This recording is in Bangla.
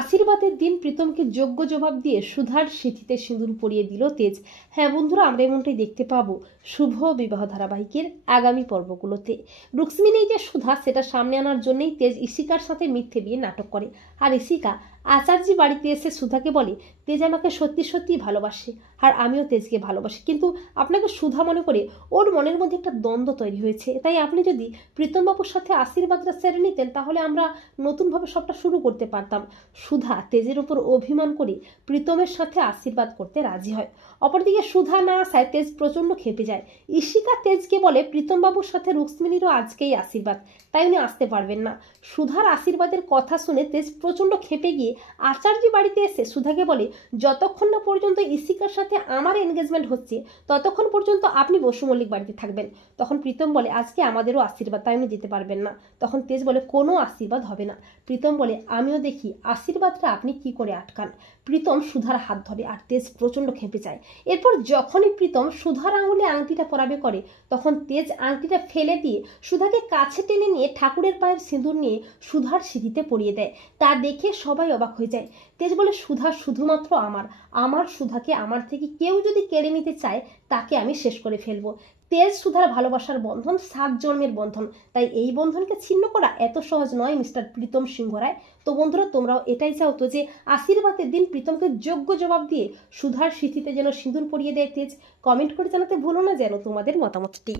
আশীর্বাদের দিন প্রীতমকে যোগ্য জবাব দিয়ে সুধার সিঁথিতে সিঁদুর পরিয়ে দিল তেজ। হ্যাঁ বন্ধুরা, আমরা এমনটাই দেখতে পাবো শুভ বিবাহ ধারাবাহিকের আগামী পর্বগুলোতে। রুক্মিণী যে সুধা, সেটা সামনে আনার জন্যই তেজ ইশিকার সাথে মিথ্যে বিয়ে নাটক করে। আর ইশিকা আচার্যি বাড়িতে এসে সুধাকে বলে তেজ আমাকে সত্যি সত্যি ভালোবাসে আর আমিও তেজকে ভালোবাসি, কিন্তু আপনাকে সুধা মনে করে ওর মনের মধ্যে একটা দ্বন্দ্ব তৈরি হয়েছে। তাই আপনি যদি প্রীতমবাবুর সাথে আশীর্বাদটা সেরে নিতেন তাহলে আমরা নতুনভাবে সবটা শুরু করতে পারতাম। সুধা তেজের উপর অভিমান করে প্রীতমের সাথে আশীর্বাদ করতে রাজি হয়। অপরদিকে সুধা না আসায় তেজ প্রচণ্ড খেপে যায়। ইশিকা তেজকে বলে প্রীতমবাবুর সাথে রুক্মিণীরও আজকেই আশীর্বাদ, তাই উনি আসতে পারবেন না। সুধার আশীর্বাদের কথা শুনে তেজ প্রচণ্ড খেপে গিয়ে আচার্য বাড়িতে এসে সুধাকে বলে যতক্ষণ না পর্যন্ত ইশিকার সাথে আমার এনগেজমেন্ট হচ্ছে ততক্ষণ পর্যন্ত আপনি বসু মল্লিক বাড়িতে থাকবেন। তখন প্রীতম বলে আজকে আমাদেরও আশীর্বাদ, তাই উনি যেতে পারবেন না। তখন তেজ বলে কোনো আশীর্বাদ হবে না। প্রীতম বলে আমিও দেখি আশীর্বাদটা আপনি কি করে আটকান। প্রীতম সুধার হাত ধরে আর তেজ প্রচণ্ড খেপে যায়। এরপর যখনই প্রীতম সুধার আঙুলে আংটিটা পরাবে করে তখন তেজ আংটিটা ফেলে দিয়ে সুধাকে কাছে টেনে নিয়ে ঠাকুরের পায়ের সিঁদুর নিয়ে সুধার সিঁথিতে পরিয়ে দেয়। তা দেখে সবাই অবাক হয়ে যায়। তেজ বলে সুধা শুধুমাত্র আমার সুধাকে আমার থেকে কেউ যদি কেড়ে নিতে চায় তাকে আমি শেষ করে ফেলবো। তেজ সুধার ভালোবাসার বন্ধন 7 জন্মের বন্ধন, তাই এই বন্ধনকে ছিন্ন করা এত সহজ নয় মিস্টার প্রীতম সিংহ রায়। তো বন্ধুরা, তোমরাও এটাই চাও তো যে আশীর্বাদের দিন প্রীতমকে যোগ্য জবাব দিয়ে সুধার সিঁথিতে যেন সিঁদুর পরিয়ে দেয় তেজ? কমেন্ট করে জানাতে ভুলো না যেন তোমাদের মতামতটি।